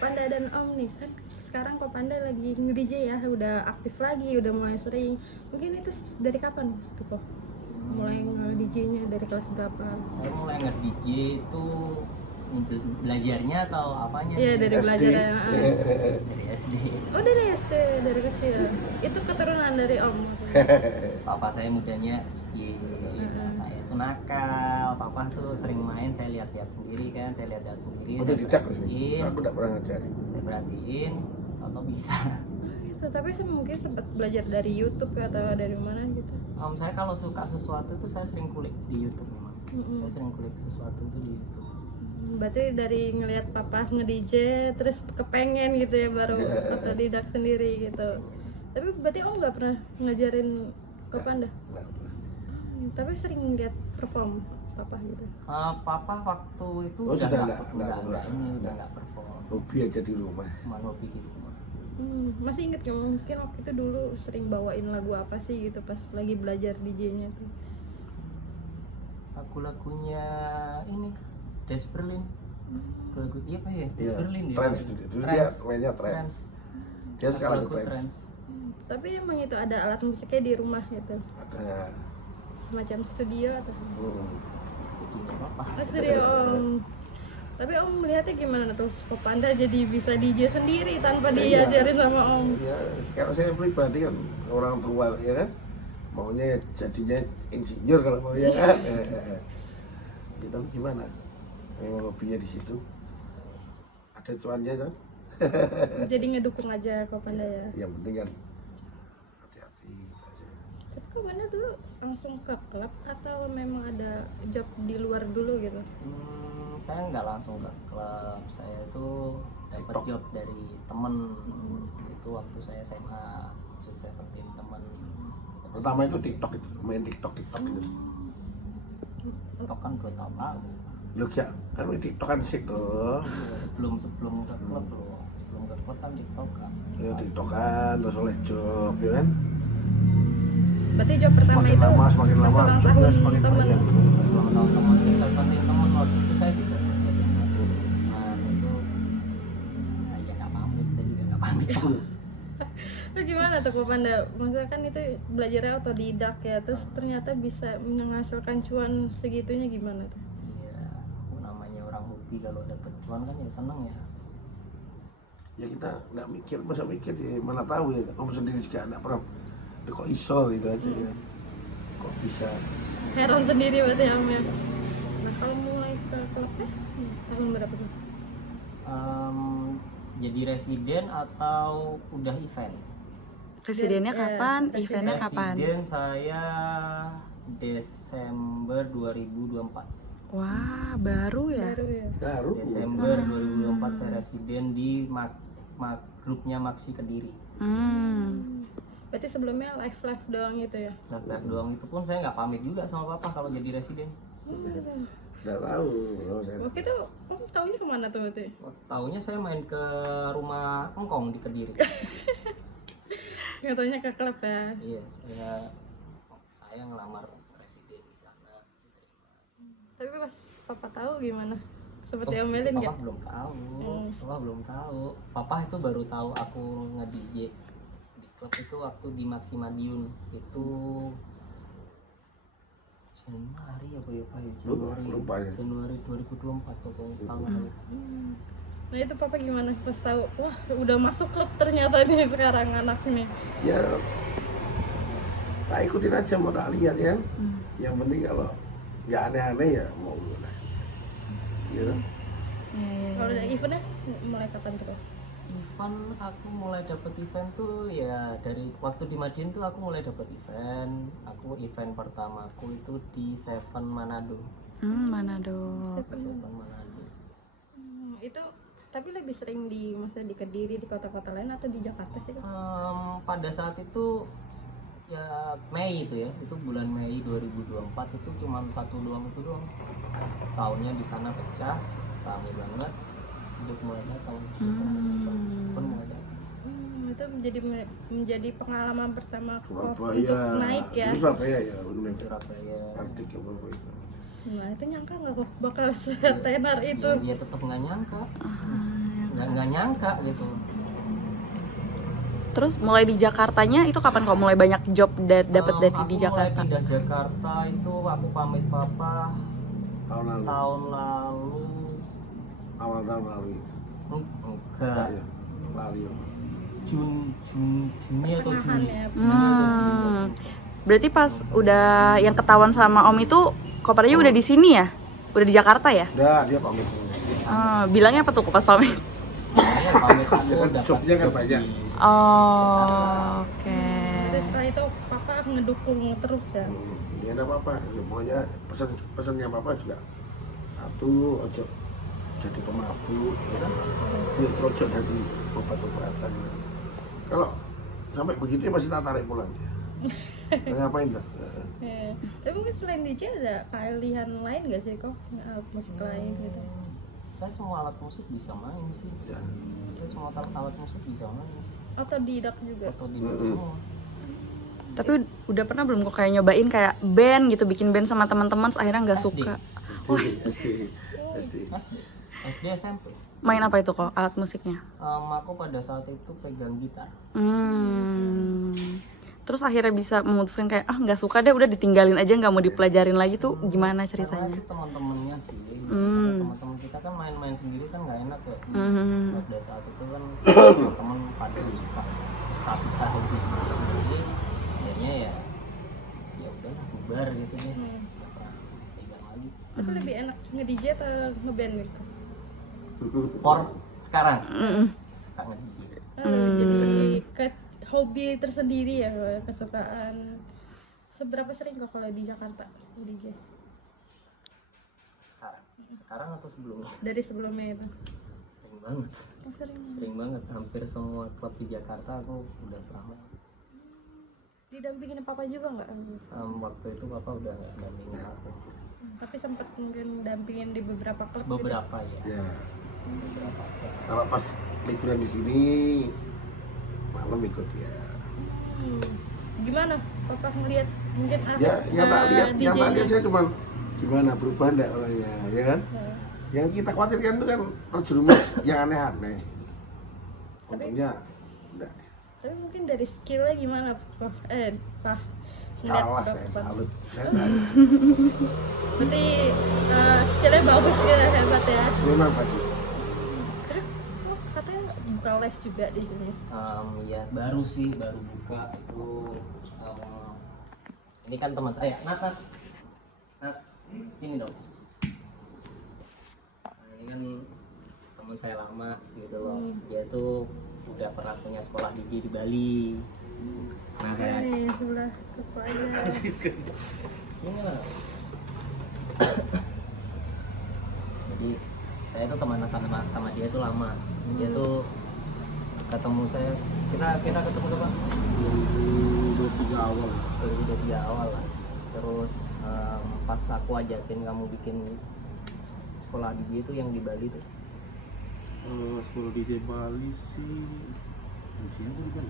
Panda dan Om nih kan sekarang Kak Panda lagi nge-DJ ya, udah aktif lagi, udah mulai sering. Mungkin itu dari kapan tuh kok? Mulai nge-DJ-nya dari kelas berapa? Saya mulai nge-DJ itu belajarnya atau apanya? Iya, dari SD. belajar ya. Dari SD. Oh, dari SD, dari kecil. Itu keturunan dari Om. Papa saya mudanya DJ. Nah, saya itu nakal. Papa tuh sering main, saya lihat-lihat sendiri kan, saya lihat-lihat sendiri. Oh, Saya tidak ini. perhatiin, Aku tidak pernah ngajarin. saya perhatiin, atau bisa. Tapi saya mungkin sempat belajar dari YouTube atau dari mana gitu. Saya kalau suka sesuatu itu saya sering kulik di YouTube memang. Saya sering kulik sesuatu itu di YouTube. Berarti dari ngelihat papa nge-DJ terus kepengen gitu ya, baru otodidak sendiri gitu. Tapi berarti Om nggak pernah ngajarin ke Panda? Nggak pernah. Tapi sering lihat perform papa gitu. Papa waktu itu Oh, sudah nggak perform. Hobi aja di rumah. Cuma hobi di rumah. Masih inget ya mungkin waktu itu dulu sering bawain lagu apa sih gitu pas lagi belajar DJ-nya tuh? Lagu-lagunya ini Des Berlin. Lagu iya apa ya? Des Iya, Berlin ya. trance dulu dia mainnya trance. Dia sekarang Lagu trance. Tapi emang itu ada alat musiknya di rumah gitu, Ada. semacam studio atau Studio apa? studio Om. Tapi Om melihatnya gimana tuh? Kok Panda jadi bisa DJ sendiri tanpa diajarin sama Om? Ya, kalau saya pribadi kan orang tua ya kan, maunya jadinya insinyur kalau mau ya kan. Gitu gimana? Memang hobinya di situ. Ada cuannya kan. Jadi ngedukung aja Kak Panda ya. Yang penting kan hati-hati gitu aja. Tapi Kak Panda dulu langsung ke klub atau memang ada job di luar dulu gitu? Saya nggak langsung ke klub. Saya itu dapat TikTok. job dari temen. Itu waktu saya SMA, Sweet Seventeen temen. Pertama itu TikTok itu, main TikTok itu. TikTok kan 2 tahun lalu. Lu ya, kan main TikTok kan sih tuh. Sebelum ke klub loh. Sebelum ke klub kan TikTok kan. Ya TikTok kan, terus oleh job ya kan. Berarti job pertama Semakin itu semakin lama pas ulang jobnya tahun semakin temen. banyak. Sebelum tahun temen Sweet Seventeen temen waktu itu saya juga masih SMA. Nah itu, ya nggak pamit, saya juga nggak pamit. Itu gimana tuh Kak Panda? Maksudnya kan itu belajarnya otodidak ya, terus ternyata bisa menghasilkan cuan segitunya gimana tuh? Iya, namanya orang hobi kalau dapet cuan kan ya seneng ya. Ya kita nggak mikir, masa mikir ya, mana tahu ya. Kamu sendiri juga nggak pernah. Ya, kok iso gitu aja ya. Kok bisa? Heran sendiri berarti Om ya. Nah kalau mulai ke klubnya tahun berapa tuh? Jadi residen atau udah event? Residennya kapan? residen. Eventnya kapan? Residen saya Desember 2024. Wah, baru ya? Baru ya. Baru. Desember 2024 saya residen di grupnya Maxi Kediri. Berarti sebelumnya live doang gitu ya? Live doang itu pun saya nggak pamit juga sama papa kalau jadi residen. Nggak tahu. Kalau saya Waktu itu Om taunya kemana tuh berarti? Taunya saya main ke rumah Engkong di Kediri. Nggak taunya ke klub ya? Iya, saya ngelamar residen di sana. Tapi pas papa tahu gimana? Seperti omelin Papa nggak? belum tahu. Papa belum tahu. Papa itu baru tahu aku nge-DJ di klub itu waktu di Maxi Madiun. Itu Januari apa ya Pak? lupa ya. Januari 2024 pokoknya tahun lalu. Nah itu papa gimana pas tahu? Wah udah masuk klub ternyata nih sekarang anak nih. Ya tak ikutin aja, mau tak lihat ya. Yang penting kalau nggak aneh-aneh ya mau lah. Gitu. Kalau dari eventnya mulai kapan tuh? Event aku mulai dapet event tuh ya dari waktu di Madiun tuh aku mulai dapet event. Aku event pertamaku itu di Seven Manado. Manado. Seven Manado. Itu tapi lebih sering di maksudnya di Kediri, di kota-kota lain atau di Jakarta sih Kak? Pada saat itu ya Mei itu ya, itu bulan Mei 2024 itu cuma satu doang itu doang. Tahunnya di sana pecah, rame banget. Hidup mulai datang. Pun mulai datang. Itu menjadi pengalaman pertama aku Surabaya. untuk naik ya. Itu Surabaya ya, benar. Surabaya. Artik ya berapa itu. Nah itu nyangka nggak kok bakal setenar itu? Ya tetap nggak nyangka. nggak nyangka gitu. Terus mulai di Jakartanya itu kapan kok mulai banyak job dapat dari di Jakarta? Aku mulai pindah Jakarta itu aku pamit papa Tahun lalu. tahun lalu. Awal tahun lalu. Enggak. Ya. Lari. Juni atau Pertengahan Juli. ya. Juni atau Juli. Berarti pas udah yang ketahuan sama Om itu kopernya udah di sini ya? Udah di Jakarta ya? Udah, dia pamit. Bilangnya apa tuh pas pamit? Makanya pamit aku Ya kan, dapat jobnya kan job banyak. di- Oh, oke. Terus setelah itu papa ngedukung terus ya. Ya enggak apa-apa. Ya, pokoknya pesannya papa juga satu, ojo jadi pemabuk, ya kan? Ya cocok jadi obat-obatan. Kalau sampai begitu ya masih tak tarik pulang dia. Ngapain dah? Ya. Tapi mungkin selain DJ ada keahlian lain nggak sih kok alat musik lain gitu? Saya semua alat musik bisa main sih. Bisa. Saya semua alat musik bisa main sih. Otodidak juga. Otodidak Mm-mm. semua. Tapi udah pernah belum kok kayak nyobain kayak band gitu, bikin band sama teman-teman terus akhirnya nggak SD. suka. SD. SD SMP. Main apa itu kok alat musiknya? Aku pada saat itu pegang gitar. Terus akhirnya bisa memutuskan kayak nggak suka deh, udah ditinggalin aja, nggak mau dipelajarin lagi tuh gimana Karena ceritanya? itu teman-temannya sih. Teman-teman kita kan main-main sendiri kan nggak enak ya. Pada saat itu kan teman-teman pada suka pisah hobi sendiri. Akhirnya ya udahlah bubar gitu ya. Nggak pernah pegang lagi. Tapi lebih enak nge-DJ atau nge-band gitu? For sekarang suka nge-DJ. Jadi ke hobi tersendiri ya, kesukaan. Seberapa sering kok kalau di Jakarta DJ? Sekarang atau sebelumnya? Dari sebelumnya itu? Sering banget. Oh, Sering banget. Hampir semua klub di Jakarta aku udah pernah main. Didampingin papa juga nggak? Waktu itu papa udah nggak dampingin aku. Tapi sempat mungkin dampingin di beberapa klub. Beberapa ya. Ya. Beberapa. Kalau pas liburan di sini malam ikut ya. Gimana? Papa ngeliat mungkin Ya, yang tak lihat, yang tak lihat DJ-nya? saya cuma gimana berubah enggak orangnya, ya kan? Yang kita khawatirkan itu kan terjerumus yang aneh-aneh. Untungnya enggak. Tapi mungkin dari skillnya gimana, Pak? Pak ngeliat Kalah saya Bapak. salut. Saya salut. Berarti skillnya bagus ya, hebat ya. Memang bagus. Terus kok katanya buka les juga di sini. Ya baru sih, baru buka itu. Ini kan teman saya, Nat, ini dong. Nah, ini kan teman saya lama gitu loh. Dia tuh udah pernah punya sekolah DJ di Bali. Nah saya Nih, sebelah toko aja. ini lah. Jadi saya tuh teman sama dia tuh lama. Dia tuh ketemu saya, kita ketemu kapan? 2023 awal. 2023 awal lah. Terus pas aku ajakin kamu bikin sekolah DJ itu yang di Bali tuh. Sekolah DJ Bali sih di sini tuh kan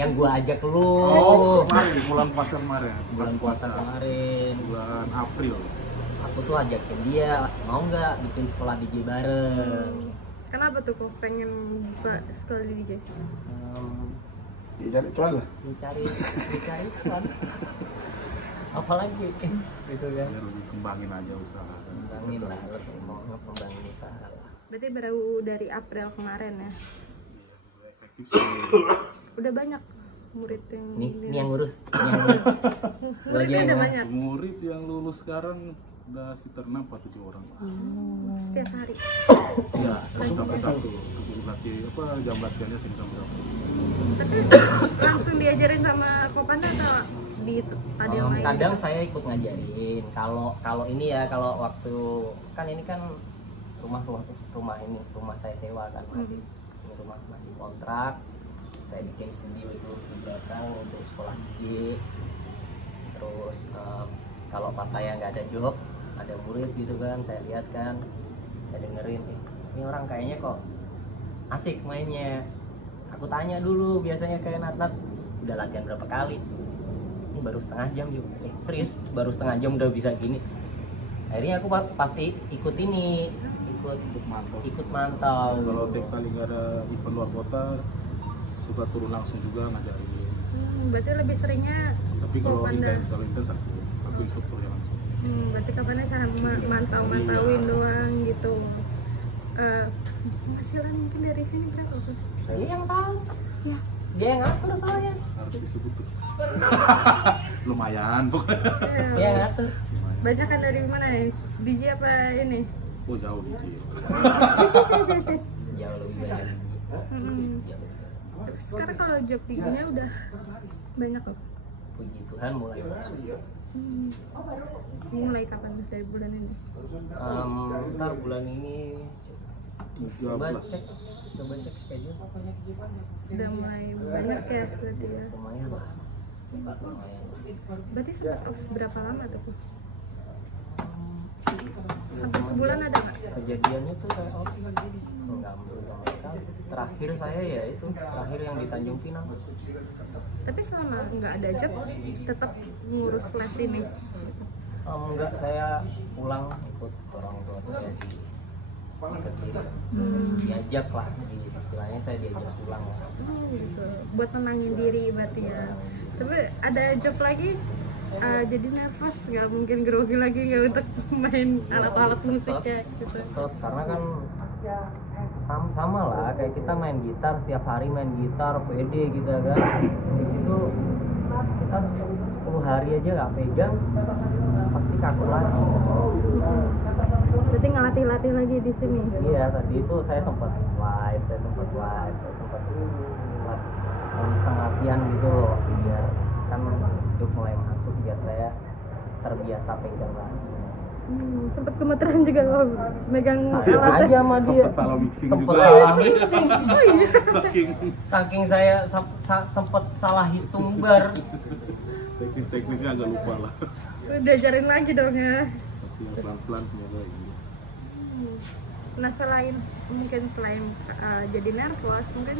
Yang gua ajak lu. kemarin bulan puasa kemarin, Bulan puasa kemarin. bulan April. Aku tuh ajakin dia, mau nggak bikin sekolah DJ bareng. Kenapa tuh kok pengen buka sekolah DJ? Ya cari cuan lah. Dicari cuan. Apalagi gitu kan. Biar lebih kembangin aja usaha. Kembangin lah, lebih mau ngembangin usaha lah. Berarti baru dari April kemarin ya. Efektif sih. Udah banyak murid yang Ini yang ngurus, ini yang ngurus. muridnya udah banyak Murid yang lulus sekarang udah sekitar 6 atau 7 orang. setiap hari. Iya, sampai satu. Latih apa jam latihannya jam berapa? Tapi langsung diajarin sama Kopanda atau di ada yang lain? Kadang saya ikut ngajarin. Kalau ini ya, kalau waktu kan ini kan rumah saya sewa kan masih ini rumah masih kontrak. Saya bikin studio itu di belakang untuk sekolah DJ. Terus kalau pas saya nggak ada job, ada murid gitu kan, saya lihat kan, saya dengerin, ini orang kayaknya kok asik mainnya. Aku tanya dulu biasanya kayak Nat, udah latihan berapa kali? Ini baru setengah jam yuk. Serius baru setengah jam udah bisa gini. Akhirnya aku pasti ikut ini, ikut mantau. Kalau tiap kali nggak ada event luar kota suka turun langsung juga ngajarin. Berarti lebih seringnya Tapi kalau Kopanda. intens aku instrukturnya langsung. Berarti kapannya saya mantauin doang gitu. Penghasilan mungkin dari sini berapa tuh? Dia yang tahu. Ya. Dia yang ngatur soalnya. Harus disebut tuh. Lumayan pokoknya. Dia yang ngatur. Lumayan. Banyak kan dari mana nih? DJ apa ini? Oh jauh DJ. Jauh lebih banyak. Mm-mm. Sekarang kalau job DJ-nya udah banyak loh. Puji Tuhan mulai masuk. Mulai kapan dari bulan ini? Ntar bulan ini coba 13. cek schedule. Udah mulai banyak ya berarti ya. Lumayan lah. Lumayan. Berarti sempat off berapa lama tuh? Hampir sebulan ada nggak? Kejadiannya tuh kayak enggak mereka. Terakhir saya ya itu terakhir yang di Tanjung Pinang. Tapi selama nggak ada job tetap ngurus les ini. Enggak, saya pulang ikut orang tua saya di kediri. Diajak lah, istilahnya saya diajak pulang lah. Gitu. Buat tenangin diri berarti ya. Tapi ada job lagi jadi nervous, nggak mungkin grogi lagi nggak untuk main alat-alat musik ya gitu. Terus karena kan sama lah kayak kita main gitar, setiap hari main gitar pede gitu kan. Di situ kita 10 hari aja nggak pegang pasti kaku lagi. Berarti ngelatih-latih lagi di sini. Iya, tadi itu saya sempat live, saya sempat iseng latihan gitu loh, biar kan itu mulai masuk biar saya terbiasa pegang lagi. Sempet gemeteran juga loh megang Aja alatnya. sama dia. Sempet salah mixing Sempet juga. salah mixing. Saking Saking saya sempet salah hitung bar. teknis-teknisnya agak lupa lah. Diajarin lagi dong ya. Tapi yang pelan-pelan semoga ini. Nah selain jadi nervous mungkin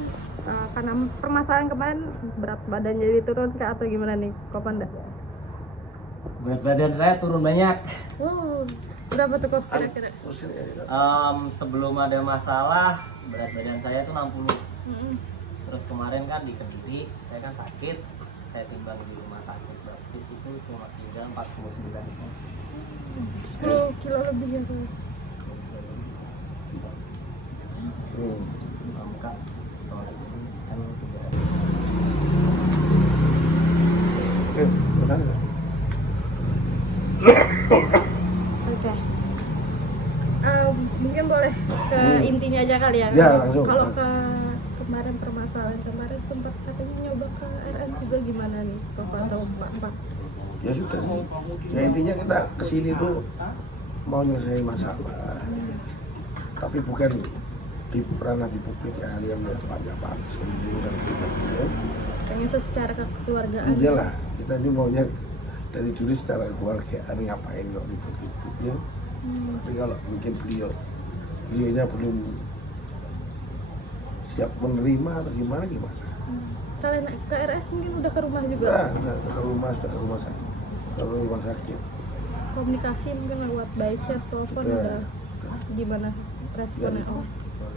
karena permasalahan kemarin berat badan jadi turun kah atau gimana nih Kopanda? Berat badan saya turun banyak. Wow, berapa tuh kok kira-kira? Sebelum ada masalah berat badan saya tuh 60. Mm-mm. Terus kemarin kan di Kediri saya kan sakit, saya timbang di rumah sakit Baptis itu cuma tinggal 49. 10 kilo lebih ya tuh. Muka sorry kan tidak. Oke. Mungkin boleh ke intinya aja kali ya. Ya, langsung. Kalau ke kemarin permasalahan kemarin sempat katanya nyoba ke RS juga gimana nih Bapak atau Pak? Ya sudah sih. Ya intinya kita kesini tuh mau nyelesain masalah. Tapi bukan di ranah di publik ya, yang banyak pantas urusan pribadi ya. Pengen secara kekeluargaan. Iyalah, kita ini maunya dari dulu secara keluargaan ngapain kok ribut-ribut ya. Tapi kalau mungkin beliaunya belum siap menerima atau gimana. Selain ke RS mungkin udah ke rumah juga. Udah ke rumah sakit. Komunikasi mungkin lewat by chat, telepon udah gimana responnya?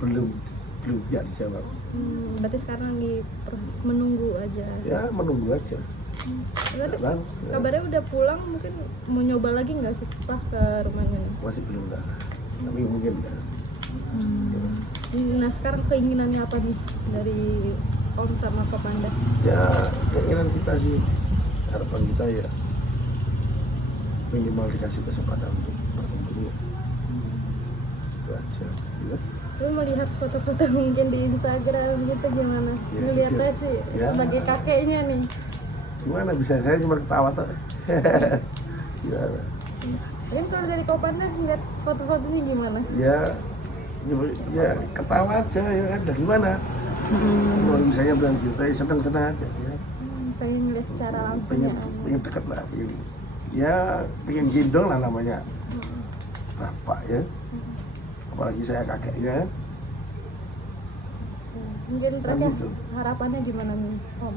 Belum ya dijawab. Berarti sekarang lagi proses menunggu aja. Ya menunggu aja. Berarti Bang, kabarnya udah pulang, mungkin mau nyoba lagi nggak sih Pak ke rumahnya? masih belum dah. Tapi mungkin dah. Nah sekarang keinginannya apa nih dari Om sama Kopanda? Ya keinginan kita sih, harapan kita ya minimal dikasih kesempatan untuk bertemu ya. Itu aja ya. Lu melihat foto-foto mungkin di Instagram gitu gimana? Ya, Ngeliatnya gitu. sih Ya. sebagai kakeknya nih. Gimana bisa, saya cuma ketawa tuh. Gimana? Mungkin kalau dari Kopanda ngeliat foto-fotonya gimana? Ya ketawa aja ya kan, dah gimana? Kalau misalnya bilang cerita ya senang-senang aja ya. Pengen ngeliat secara langsungnya. Pengen dekat lah ya pengen gendong lah namanya bapak ya, apalagi saya kakeknya. Mungkin Kan terakhir gitu. harapannya gimana nih Om?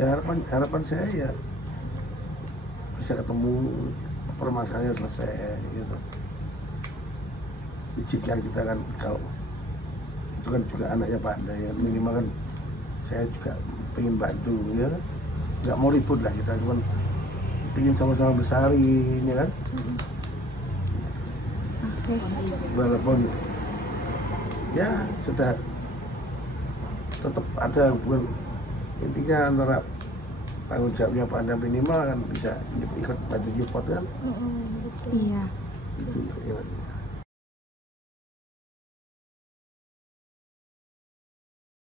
Ya harapan saya ya bisa ketemu, permasalahannya selesai gitu. izinkan kita kan, kalau itu kan juga anaknya Pak Anda ya, minimal kan saya juga pengen bantu ya, nggak mau ribut lah kita, cuman pengen sama-sama besarin ya kan. Oke. Walaupun ya sudah tetap ada hubungan, intinya antara tanggung jawabnya Pak Anda minimal kan bisa ikut bantu support kan, Iya. itu ya.